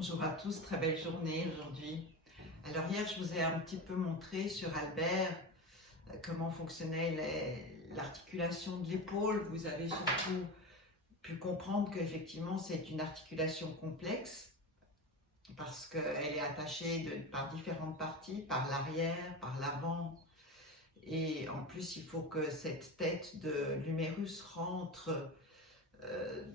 Bonjour à tous, très belle journée aujourd'hui. Alors hier, je vous ai un petit peu montré sur Albert comment fonctionnait l'articulation de l'épaule. Vous avez surtout pu comprendre qu'effectivement c'est une articulation complexe parce qu'elle est attachée par différentes parties, par l'arrière, par l'avant. Et en plus, il faut que cette tête de l'humérus rentre euh,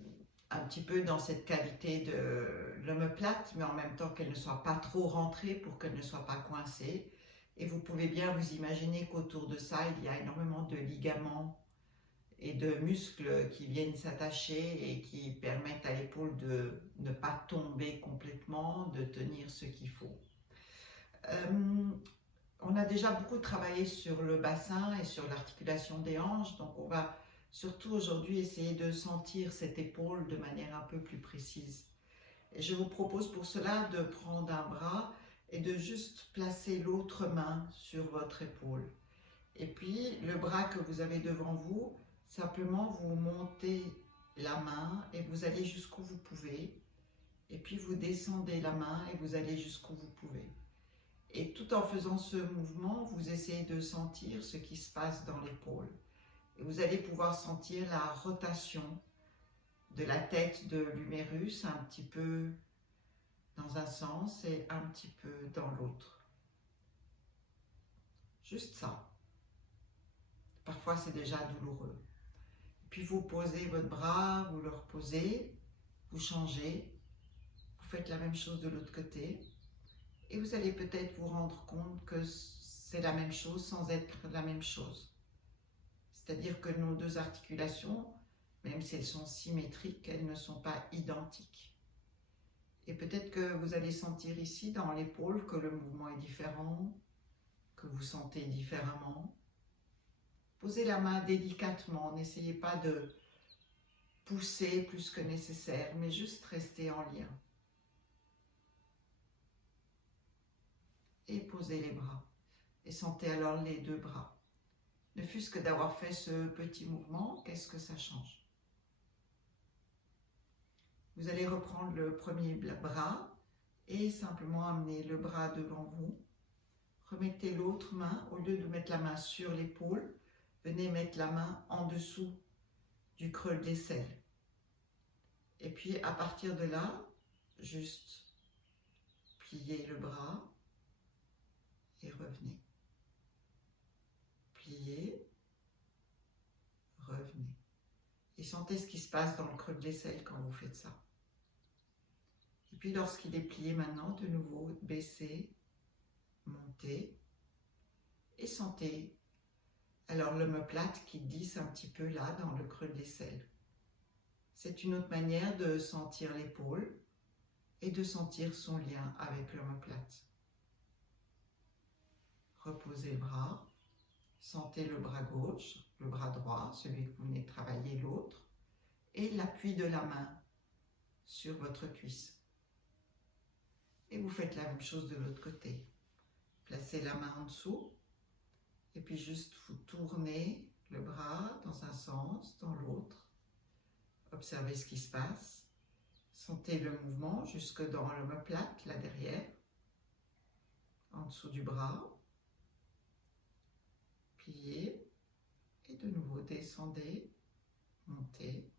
un petit peu dans cette cavité de l'omoplate, mais en même temps qu'elle ne soit pas trop rentrée pour qu'elle ne soit pas coincée. Et vous pouvez bien vous imaginer qu'autour de ça, il y a énormément de ligaments et de muscles qui viennent s'attacher et qui permettent à l'épaule de ne pas tomber complètement, de tenir ce qu'il faut. On a déjà beaucoup travaillé sur le bassin et sur l'articulation des hanches, donc on va surtout aujourd'hui essayer de sentir cette épaule de manière un peu plus précise. Et je vous propose pour cela de prendre un bras et de juste placer l'autre main sur votre épaule. Et puis le bras que vous avez devant vous, simplement vous montez la main et vous allez jusqu'où vous pouvez. Et puis vous descendez la main et vous allez jusqu'où vous pouvez. Et tout en faisant ce mouvement, vous essayez de sentir ce qui se passe dans l'épaule. Et vous allez pouvoir sentir la rotation de la tête de l'humérus un petit peu dans un sens et un petit peu dans l'autre. Juste ça. Parfois c'est déjà douloureux. Puis vous posez votre bras, vous le reposez, vous changez, vous faites la même chose de l'autre côté. Et vous allez peut-être vous rendre compte que c'est la même chose sans être la même chose. C'est-à-dire que nos deux articulations, même si elles sont symétriques, elles ne sont pas identiques. Et peut-être que vous allez sentir ici dans l'épaule que le mouvement est différent, que vous sentez différemment. Posez la main délicatement, n'essayez pas de pousser plus que nécessaire, mais juste restez en lien. Et posez les bras. Et sentez alors les deux bras. Ne fût-ce que d'avoir fait ce petit mouvement, qu'est-ce que ça change? Vous allez reprendre le premier bras et simplement amener le bras devant vous. Remettez l'autre main, au lieu de mettre la main sur l'épaule, venez mettre la main en dessous du creux de l'aisselle. Et puis à partir de là, juste pliez le bras et revenez. Pliez, revenez. Et sentez ce qui se passe dans le creux de l'aisselle quand vous faites ça. Et puis lorsqu'il est plié maintenant, de nouveau, baissez, montez et sentez alors l'omoplate qui glisse un petit peu là dans le creux de l'aisselle. C'est une autre manière de sentir l'épaule et de sentir son lien avec l'omoplate. Reposez le bras, sentez le bras gauche, le bras droit, celui que vous venez de travailler, l'autre, et l'appui de la main sur votre cuisse. Et vous faites la même chose de l'autre côté. Placez la main en dessous, et puis juste vous tournez le bras dans un sens, dans l'autre. Observez ce qui se passe. Sentez le mouvement jusque dans l'omoplate, là derrière, en dessous du bras. Pliez, et de nouveau descendez, montez,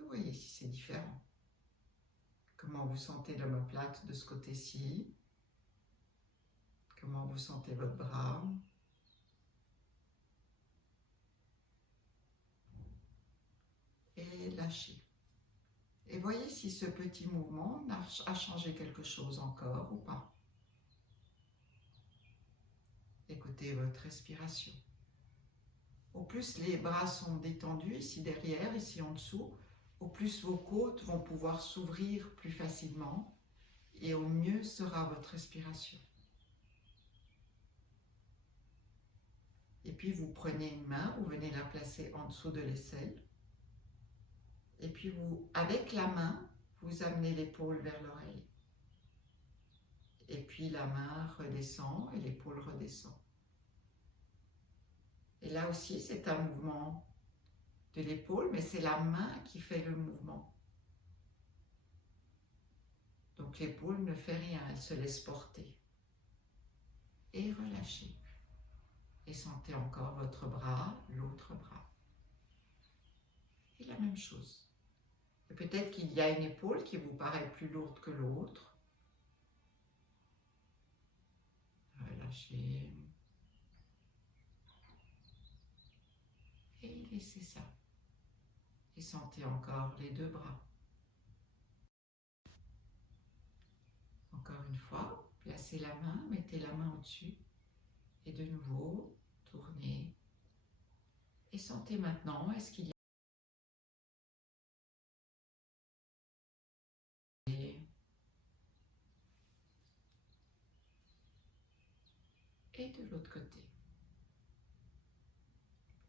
et voyez si c'est différent. Comment vous sentez l'omoplate de ce côté-ci? Comment vous sentez votre bras? Et lâchez. Et voyez si ce petit mouvement a changé quelque chose encore ou pas. Écoutez votre respiration. Au plus les bras sont détendus, ici derrière, ici en dessous, au plus vos côtes vont pouvoir s'ouvrir plus facilement et au mieux sera votre respiration. Et puis vous prenez une main, vous venez la placer en dessous de l'aisselle. Et puis vous, avec la main, vous amenez l'épaule vers l'oreille. Et puis la main redescend et l'épaule redescend. Et là aussi, c'est un mouvement de l'épaule, mais c'est la main qui fait le mouvement. Donc l'épaule ne fait rien, elle se laisse porter. Et relâchez. Et sentez encore votre bras, l'autre bras. Et la même chose. Et peut-être qu'il y a une épaule qui vous paraît plus lourde que l'autre. Relâchez. Et laissez ça. Et sentez encore les deux bras. Encore une fois, placez la main, mettez la main au-dessus. Et de nouveau, tournez. Et sentez maintenant, est-ce qu'il y a... Et de l'autre côté.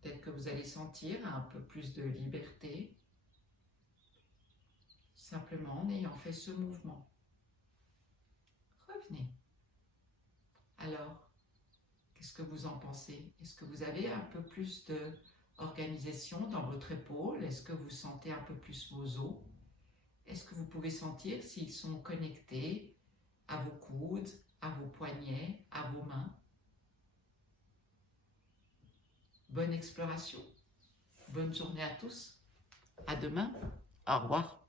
Peut-être que vous allez sentir un peu plus de liberté, simplement en ayant fait ce mouvement. Revenez. Alors, qu'est-ce que vous en pensez? Est-ce que vous avez un peu plus d'organisation dans votre épaule? Est-ce que vous sentez un peu plus vos os? Est-ce que vous pouvez sentir s'ils sont connectés à vos coudes, à vos poignets, à vos mains? Bonne exploration. Bonne journée à tous. À demain. Au revoir.